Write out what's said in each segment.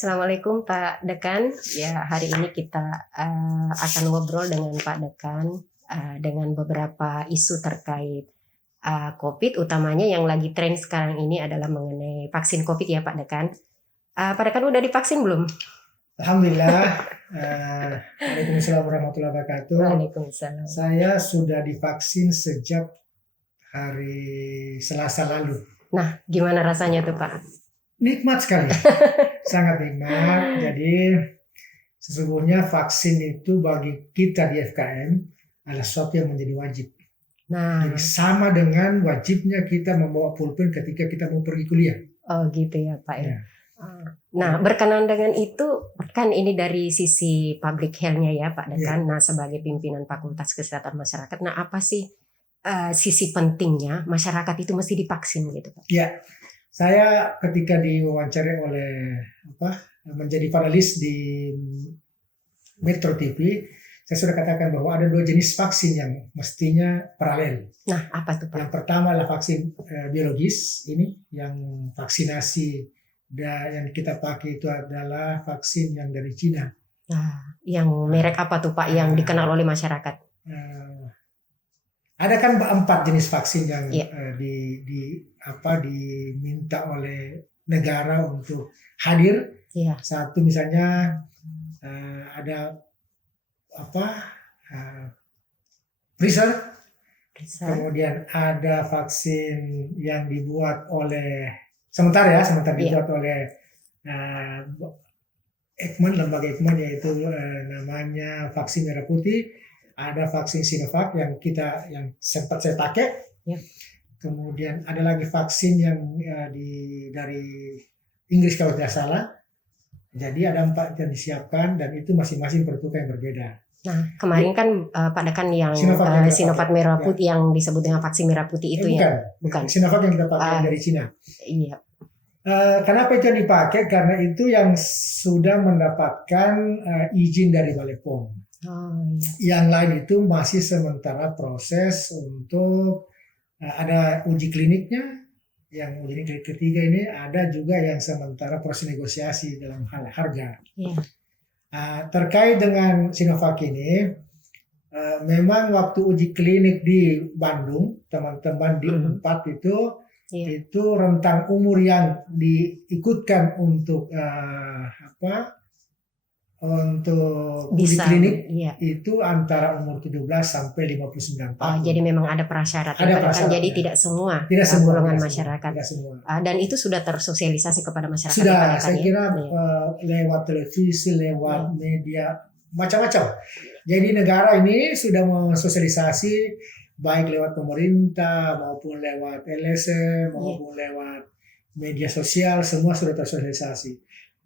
Assalamualaikum Pak Dekan. Ya, hari ini kita akan ngobrol dengan Pak Dekan dengan beberapa isu terkait COVID, utamanya yang lagi tren sekarang ini adalah mengenai vaksin COVID ya Pak Dekan. Pak Dekan udah divaksin belum? Alhamdulillah. Waalaikumsalam warahmatullahi wabarakatuh. Waalaikumsalam. Saya sudah divaksin sejak hari Selasa lalu. Nah, gimana rasanya tuh Pak? Nikmat sekali, sangat nikmat. Jadi sesungguhnya vaksin itu bagi kita di FKM adalah sesuatu yang menjadi wajib. Nah, Jadi sama dengan wajibnya kita membawa pulpen ketika kita mau pergi kuliah. oh gitu ya Pak ya. Ya. Nah, berkenaan dengan itu, kan ini dari sisi public health-nya ya Pak Dekan. Nah, sebagai pimpinan Fakultas Kesehatan Masyarakat, nah apa sih sisi pentingnya masyarakat itu mesti divaksin gitu Pak? Ya, saya ketika diwawancarai oleh menjadi panelis di Metro TV, saya sudah katakan bahwa ada dua jenis vaksin yang mestinya paralel. Nah, apa tuh Pak? Yang pertama adalah vaksin biologis, ini yang vaksinasi yang kita pakai itu adalah vaksin yang dari Cina. Nah, yang merek apa tuh Pak yang dikenal oleh masyarakat? Ada kan 4 jenis vaksin yang diminta oleh negara untuk hadir. Iya. Satu misalnya ada Pfizer. Kemudian ada vaksin yang dibuat oleh sementara dibuat oleh Eijkman, lembaga Eijkman, yaitu namanya vaksin merah putih. Ada vaksin Sinovac yang sempat saya pakai. Ya. Kemudian ada lagi vaksin yang dari Inggris kalau tidak salah. Jadi ada 4 yang disiapkan dan itu masing-masing produknya yang berbeda. Nah, kemarin kan Pak Dekan yang Sinovac merah putih yang disebut dengan vaksin merah putih itu bukan. Sinovac yang kita pakai dari Cina. Iya. Kenapa itu yang dipakai? Karena itu yang sudah mendapatkan izin dari Balai POM. Yang lain itu masih sementara proses untuk ada uji kliniknya. Yang uji klinik ketiga ini ada juga yang sementara proses negosiasi dalam hal harga. Terkait dengan Sinovac ini, memang waktu uji klinik di Bandung, teman-teman di Unpad itu rentang umur yang diikutkan untuk uji klinik itu antara umur 17 sampai 59 tahun. Oh, jadi memang ada prasyarat. Jadi tidak semua golongan masyarakat. Tidak semua. Dan itu sudah tersosialisasi kepada masyarakat. Sudah, saya kira lewat televisi, lewat media, macam-macam. Jadi negara ini sudah mensosialisasi baik lewat pemerintah maupun lewat LSM maupun lewat media sosial, semua sudah tersosialisasi.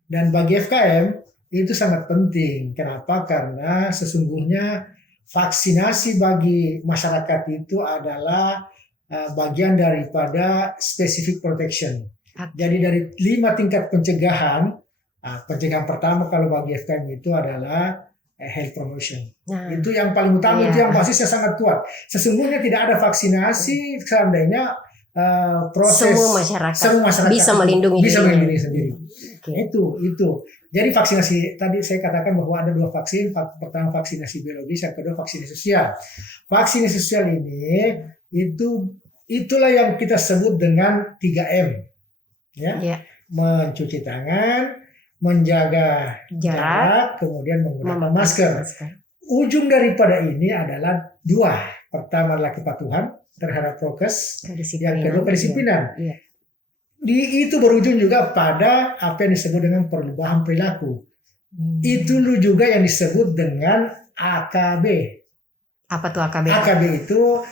Dan bagi FKM itu sangat penting. Kenapa? Karena sesungguhnya vaksinasi bagi masyarakat itu adalah bagian daripada specific protection. Jadi dari 5 tingkat pencegahan, pencegahan pertama kalau bagi FKM itu adalah health promotion. Itu yang paling utama, itu yang basisnya sangat kuat. Sesungguhnya tidak ada vaksinasi seandainya proses semua masyarakat bisa melindungi sendiri. Itu. Jadi vaksinasi tadi saya katakan bahwa ada 2 vaksin. Pertama vaksinasi biologis, yang kedua vaksinasi sosial. Vaksinasi sosial ini itulah yang kita sebut dengan 3M. Mencuci tangan, menjaga jarak, kemudian menggunakan masker. Ujung daripada ini adalah 2. Pertama adalah kepatuhan terhadap prokes, yang kedua kedisiplinan. Itu berujung juga pada apa yang disebut dengan perubahan perilaku. Itu juga yang disebut dengan AKB. Apa tuh AKB? AKB itu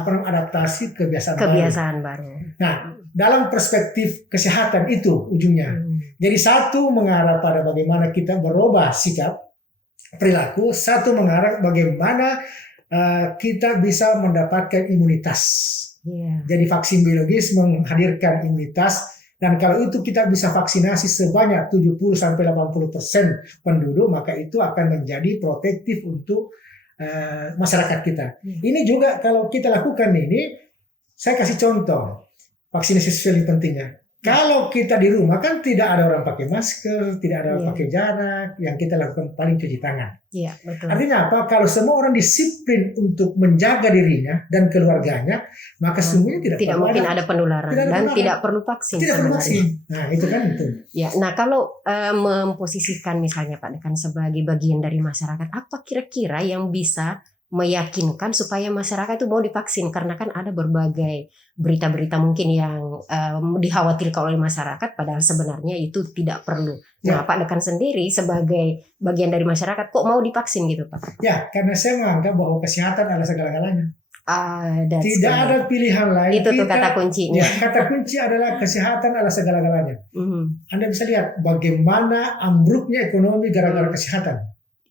adaptasi kebiasaan baru. Nah, dalam perspektif kesehatan itu ujungnya. Jadi satu mengarah pada bagaimana kita berubah sikap perilaku, satu mengarah bagaimana kita bisa mendapatkan imunitas. Jadi vaksin biologis menghadirkan imunitas, dan kalau itu kita bisa vaksinasi sebanyak 70-80% penduduk, maka itu akan menjadi protektif untuk masyarakat kita. Ini juga kalau kita lakukan ini, saya kasih contoh vaksinasi sosial yang pentingnya. Kalau kita di rumah kan tidak ada orang pakai masker, tidak ada orang pakai jarak, yang kita lakukan paling cuci tangan. Iya, betul. Artinya apa? Kalau semua orang disiplin untuk menjaga dirinya dan keluarganya, maka sesungguhnya tidak mungkin ada penularan dan tidak perlu vaksin. Tidak perlu vaksin. Nah, itu kan itu. Ya, nah kalau memposisikan misalnya Pak Dekan sebagai bagian dari masyarakat, apa kira-kira yang bisa meyakinkan supaya masyarakat itu mau divaksin? Karena kan ada berbagai berita-berita mungkin yang dikhawatirkan oleh masyarakat, padahal sebenarnya itu tidak perlu. Nah, Pak Dekan sendiri sebagai bagian dari masyarakat kok mau divaksin gitu Pak? Ya, karena saya menganggap bahwa kesehatan adalah segala-galanya. Tidak ada pilihan lain. Itu tuh kata kuncinya. Ya, kata kunci adalah kesehatan adalah segala-galanya. Anda bisa lihat bagaimana ambruknya ekonomi gara-gara kesehatan.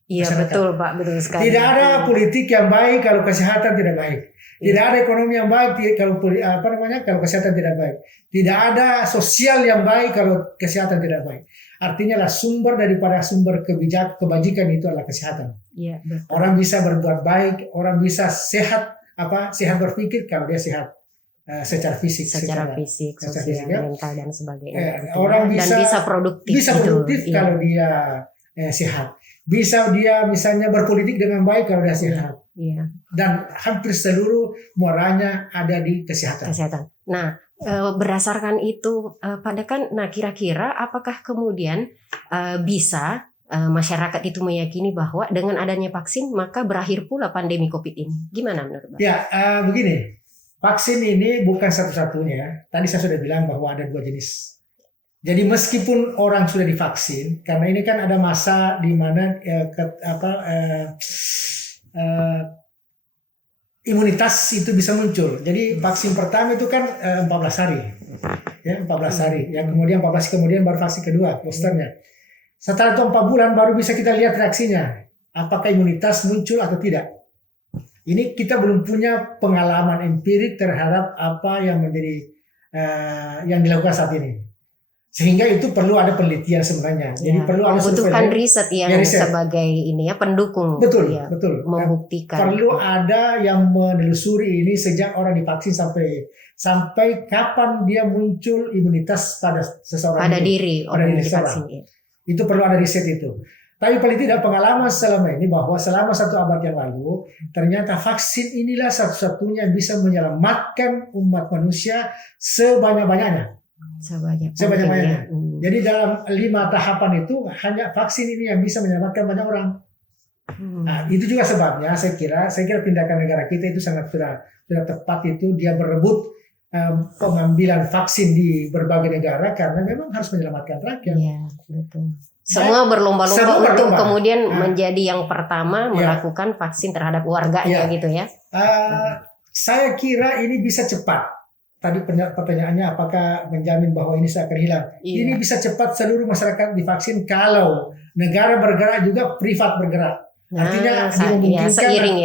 Iya betul Pak, betul sekali. Tidak ada politik yang baik kalau kesehatan tidak baik. Tidak ada ekonomi yang baik kalau kalau kesehatan tidak baik. Tidak ada sosial yang baik kalau kesehatan tidak baik. Artinya lah sumber daripada sumber kebajikan itu adalah kesehatan. Iya, betul. Orang bisa berbuat baik, orang bisa sehat berpikir kalau dia sehat secara fisik, secara sosial, mental dan sebagainya. Orang bisa produktif. Kalau dia sehat. Bisa dia misalnya berpolitik dengan baik kalau dia sehat. Iya. Dan hampir seluruh muaranya ada di kesehatan. Nah, berdasarkan itu Pak Dekan, nah kira-kira apakah kemudian bisa masyarakat itu meyakini bahwa dengan adanya vaksin maka berakhir pula pandemi COVID ini? Gimana menurut Pak? Ya, begini. Vaksin ini bukan satu-satunya. Tadi saya sudah bilang bahwa ada 2 jenis. Jadi meskipun orang sudah divaksin, karena ini kan ada masa di mana imunitas itu bisa muncul. Jadi vaksin pertama itu kan 14 hari, ya 14 hari. Yang kemudian 14 kemudian baru vaksin kedua, boosternya. Setelah itu 4 bulan baru bisa kita lihat reaksinya, apakah imunitas muncul atau tidak. Ini kita belum punya pengalaman empirik terhadap apa yang menjadi yang dilakukan saat ini. Sehingga itu perlu ada penelitian sebenarnya. Jadi perlu ada membutuhkan riset yang sebagai ini ya pendukung. Betul. Membuktikan. Perlu ada yang menelusuri ini sejak orang divaksin sampai kapan dia muncul imunitas pada seseorang. Pada diri orang yang divaksin. Itu perlu ada riset itu. Tapi paling tidak pengalaman selama ini bahwa selama 1 abad yang lalu ternyata vaksin inilah satu-satunya yang bisa menyelamatkan umat manusia sebanyak-banyaknya. Sebanyak-banyaknya. Jadi dalam 5 tahapan itu hanya vaksin ini yang bisa menyelamatkan banyak orang. Nah, itu juga sebabnya saya kira tindakan negara kita itu sangat sudah tepat itu dia berebut pengambilan vaksin di berbagai negara karena memang harus menyelamatkan rakyat. Iya, betul. Semua berlomba-lomba untuk kemudian menjadi yang pertama melakukan vaksin terhadap warganya gitu ya. Saya kira ini bisa cepat. Tadi pertanyaannya apakah menjamin bahwa ini akan hilang? Ini bisa cepat seluruh masyarakat divaksin kalau negara bergerak juga privat bergerak. Artinya dimungkinkan seiring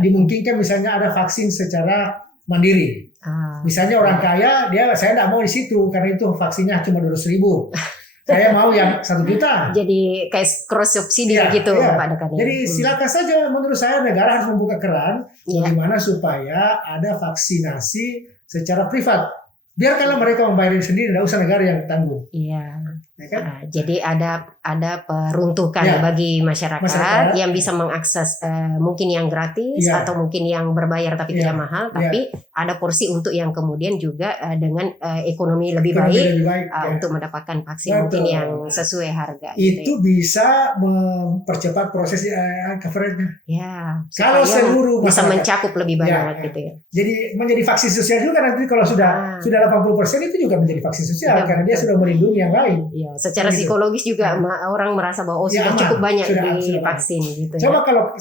dimungkinkan misalnya ada vaksin secara mandiri. Misalnya orang kaya saya tidak mau di situ karena itu vaksinnya cuma 200.000. Saya mau yang 1 juta. Jadi kayak cross subsidi gitu Pak Dekan. Jadi silakan saja, menurut saya negara harus membuka keran bagaimana supaya ada vaksinasi secara privat. Biar kalau mereka membayar sendiri, tidak usah negara yang tanggung. Iya. Ya kan? Jadi ada peruntukan bagi masyarakat yang bisa mengakses mungkin yang gratis atau mungkin yang berbayar tapi tidak mahal, tapi ada porsi untuk yang kemudian juga dengan ekonomi lebih baik untuk mendapatkan vaksin mungkin yang sesuai harga. Itu bisa mempercepat proses coverage-nya. Ya. Kalau seluruh bisa mencakup lebih banyak gitu ya. Jadi menjadi vaksin sosial juga nanti kalau sudah 80% itu juga menjadi vaksin sosial karena dia sudah melindungi yang lain. Iya. Secara psikologis juga orang merasa bahwa sudah cukup banyak divaksin gitu. Coba kalau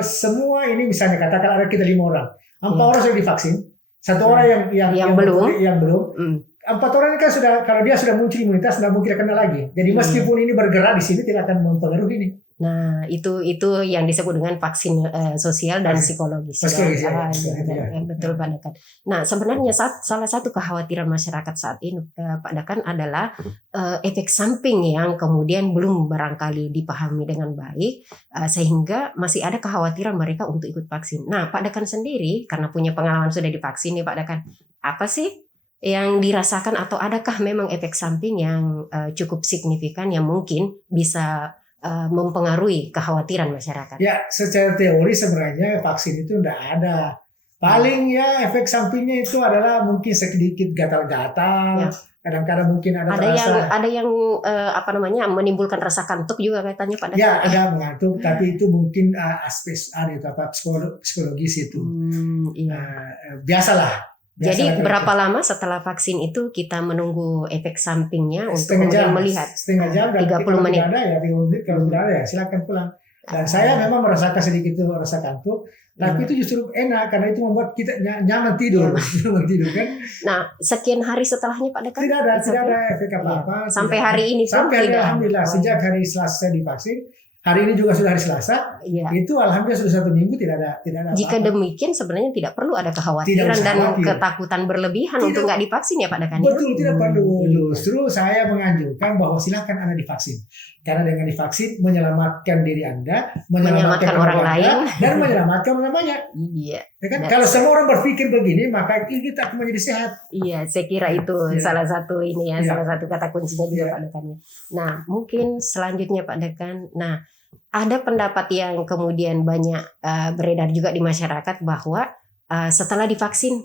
semua ini misalnya katakan ada kita 5 orang, 4 orang sudah divaksin, 1 orang yang belum, 4 orang ini kan sudah kalau dia sudah muncul imunitas tidak mungkin kena lagi. Jadi meskipun ini bergerak di sini tidak akan mempengaruhi ini. Nah, itu yang disebut dengan vaksin sosial dan psikologis. Psikologis, Betul Pak Dekan. Nah, sebenarnya salah satu kekhawatiran masyarakat saat ini Pak Dekan adalah efek samping yang kemudian belum barangkali dipahami dengan baik, sehingga masih ada kekhawatiran mereka untuk ikut vaksin. Nah, Pak Dekan sendiri karena punya pengalaman sudah divaksin nih Pak Dekan, apa sih yang dirasakan atau adakah memang efek samping yang cukup signifikan yang mungkin bisa mempengaruhi kekhawatiran masyarakat? Ya, secara teori sebenarnya vaksin itu tidak ada. Paling ya efek sampingnya itu adalah mungkin sedikit gatal-gatal. Ya. Kadang-kadang mungkin ada yang menimbulkan rasa kantuk juga katanya Pak. Ya, ada mengantuk, tapi itu mungkin aspek psikologis itu. Iya. Biasalah. Jadi berapa lama setelah vaksin itu kita menunggu efek sampingnya untuk melihat? Setengah jam dan 30 menit. Kalau tidak ada ya silakan pulang. Dan saya memang merasakan sedikit rasa kantuk, tapi itu justru enak karena itu membuat kita nyaman tidur. Nyaman tidur kan. Nah, sekian hari setelahnya Pak Dekan? Tidak ada efek apa-apa. Sampai hari ini pun tidak. Alhamdulillah sejak hari Selasa divaksin. Hari ini juga sudah hari Selasa, itu alhamdulillah sudah 1 minggu tidak ada. Jika demikian sebenarnya tidak perlu ada kekhawatiran dan ketakutan berlebihan untuk nggak divaksin ya Pak Dekan. Betul, tidak perlu. Justru saya menganjurkan bahwa silakan Anda divaksin, karena dengan divaksin menyelamatkan diri Anda, menyelamatkan orang lain, dan menyelamatkan namanya. Iya. Ya kan? Kalau semua orang berpikir begini, maka kita akan menjadi sehat. Iya, saya kira itu salah satu salah satu kata kuncinya juga Pak Dekan. Nah, mungkin selanjutnya Pak Dekan. Nah, ada pendapat yang kemudian banyak beredar juga di masyarakat bahwa setelah divaksin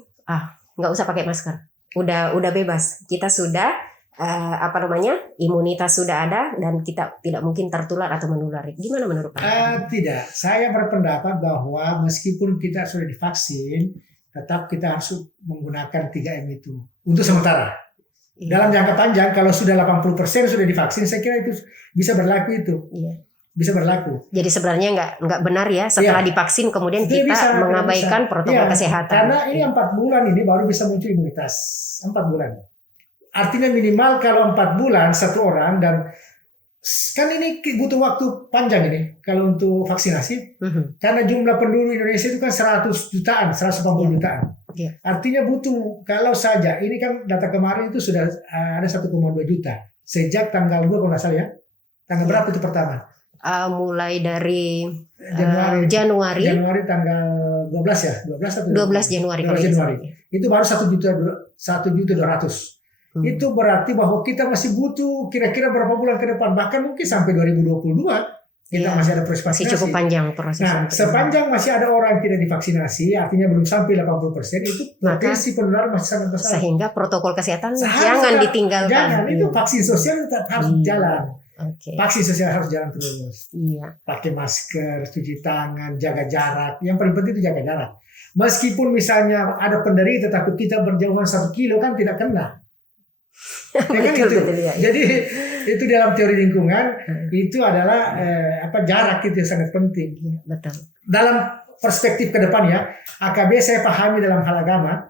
nggak usah pakai masker, udah bebas, kita sudah imunitas sudah ada dan kita tidak mungkin tertular atau menular. Gimana menurut Pak? Tidak, saya berpendapat bahwa meskipun kita sudah divaksin, tetap kita harus menggunakan 3M itu untuk sementara. Dalam jangka panjang, kalau sudah 80% sudah divaksin, saya kira itu bisa berlaku itu. Bisa berlaku. Jadi sebenarnya nggak benar ya setelah divaksin kemudian kita mengabaikan protokol kesehatan. Karena ini 4 bulan ini baru bisa muncul imunitas. 4 bulan. Artinya minimal kalau 4 bulan satu orang, dan kan ini butuh waktu panjang ini kalau untuk vaksinasi. Karena jumlah penduduk Indonesia itu kan 100 jutaan, 180 jutaan. Artinya butuh, kalau saja ini kan data kemarin itu sudah ada 1,2 juta sejak tanggal 2 kalau nggak salah ya. Tanggal berapa itu pertama? Mulai dari Januari tanggal 12 ya, 12 Januari. Itu baru 1.200.000. Itu berarti bahwa kita masih butuh kira-kira berapa bulan ke depan, bahkan mungkin sampai 2022 kita masih ada proses vaksinasi. Masih cukup panjang proses. Nah, sepanjang masih ada orang tidak divaksinasi, artinya belum sampai 80%, itu potensi penularan masih sangat besar. Sehingga protokol kesehatan jangan ditinggalkan. Jangan, itu vaksin sosial tetap harus jalan. Vaksin sosial harus jalan terus. Pakai masker, cuci tangan, jaga jarak. Yang paling penting itu jaga jarak. Meskipun misalnya ada penderita tapi kita berjauhan 1 kilo kan tidak kena. Betul. Jadi itu dalam teori lingkungan itu adalah jarak itu sangat penting. Betul. Dalam perspektif ke depan ya, AKB saya pahami dalam hal agama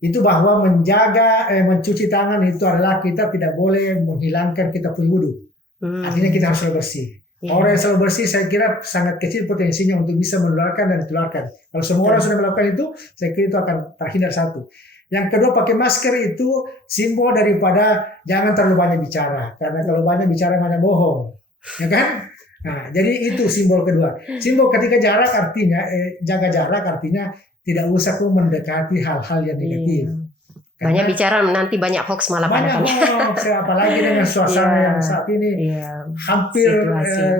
itu bahwa mencuci tangan itu adalah kita tidak boleh menghilangkan kita punya wudu. Artinya kita harus selalu bersih. Orang yang selalu bersih saya kira sangat kecil potensinya untuk bisa menularkan dan ditularkan. Kalau semua orang sudah melakukan itu, saya kira itu akan terhindar satu. Yang kedua, pakai masker itu simbol daripada jangan terlalu banyak bicara. Karena kalau banyak bicara banyak bohong. Ya kan? Nah, jadi itu simbol kedua. Simbol ketiga jarak artinya, jaga jarak artinya tidak usah mendekati hal-hal yang negatif. Banyak bicara nanti banyak hoax malah. Banyak hoax, apalagi dengan suasana yang saat ini. Hampir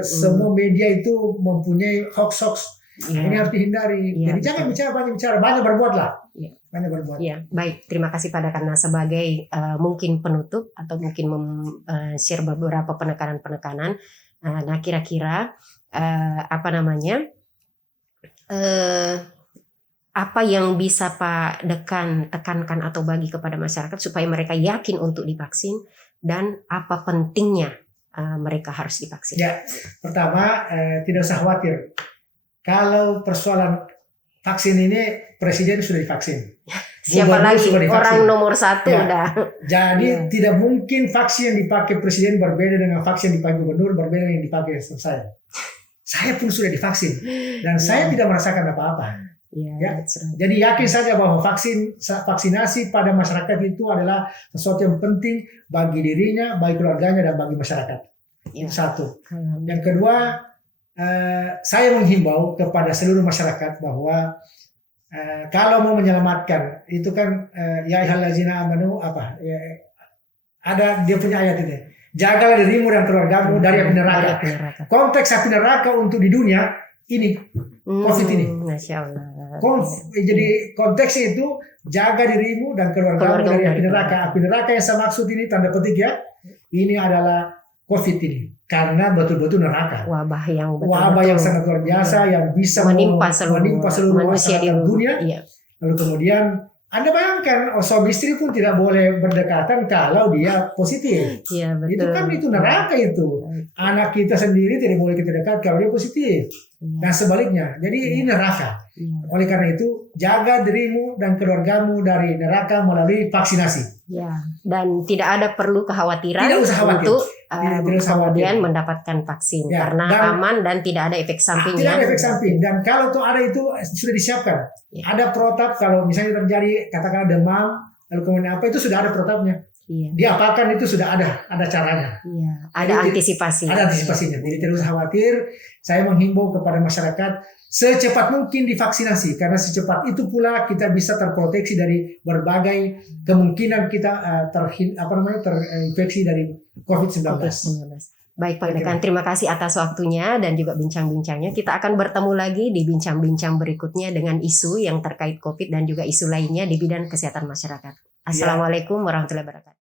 semua media itu mempunyai hoax. Ini harus dihindari. Jadi jangan banyak bicara, banyak berbuatlah. Banyak berbuat. Baik, terima kasih Pak Dekan. Nah, sebagai mungkin penutup atau mungkin share beberapa penekanan-penekanan. Nah, kira-kira apa yang bisa Pak Dekan tekankan atau bagi kepada masyarakat supaya mereka yakin untuk divaksin, dan apa pentingnya mereka harus divaksin? Ya, pertama tidak usah khawatir. Kalau persoalan vaksin ini, presiden sudah divaksin. Siapa Gubernur lagi sudah divaksin. orang nomor satu Ya. udah. Jadi Ya. tidak mungkin vaksin yang dipakai presiden berbeda dengan vaksin yang dipakai gubernur, berbeda dengan yang dipakai saya. Saya pun sudah divaksin dan saya tidak merasakan apa-apa. Ya, Ya. that's right. Jadi yakin saja bahwa vaksinasi pada masyarakat itu adalah sesuatu yang penting bagi dirinya, bagi keluarganya, dan bagi masyarakat. Ya. Itu satu. Alhamdulillah. Yang kedua, saya menghimbau kepada seluruh masyarakat bahwa kalau mau menyelamatkan itu kan ya ayyuhallazina amanu apa ya, ada dia punya ayat ini. Jagalah dirimu dan keluargamu dari api neraka. Dari api neraka. Konteks api neraka untuk di dunia ini COVID ini. Masya Allah. Jadi konteksnya itu jaga dirimu dan keluargamu dari api neraka. Api neraka yang saya maksud ini tanda petik ya. Ini adalah COVID ini. Karena betul-betul neraka. Wabah yang Wabah yang sangat luar biasa yang bisa menimpa seluruh manusia di dunia. Iya. Lalu kemudian Anda bayangkan suami istri pun tidak boleh berdekatan kalau dia positif. Iya, betul. Itu kan itu neraka itu. Anak kita sendiri tidak boleh kita dekat kalau dia positif. Dan sebaliknya. Jadi ini neraka. Iya. Oleh karena itu jaga dirimu dan keluargamu dari neraka melalui vaksinasi. Ya, dan tidak ada perlu kekhawatiran Tidak usah khawatir. untuk Tidak usah kemudian khawatir. mendapatkan vaksin Ya, karena dan- aman dan tidak ada efek samping. Tidak ya. ada efek samping. Dan kalau tuh ada itu sudah disiapkan. Ya. Ada protap kalau misalnya terjadi katakanlah demam lalu kemudian apa itu sudah ada protapnya. Iya, Diapakan itu sudah ada caranya. iya, ada Jadi, antisipasi. Ada antisipasinya. Jadi tidak usah khawatir. Saya menghimbau kepada masyarakat secepat mungkin divaksinasi karena secepat itu pula kita bisa terproteksi dari berbagai kemungkinan kita terinfeksi dari COVID-19. COVID-19. Baik Pak Dekan, terima kasih atas waktunya dan juga bincang-bincangnya. Kita akan bertemu lagi di bincang-bincang berikutnya dengan isu yang terkait COVID dan juga isu lainnya di bidang kesehatan masyarakat. Assalamualaikum warahmatullahi wabarakatuh.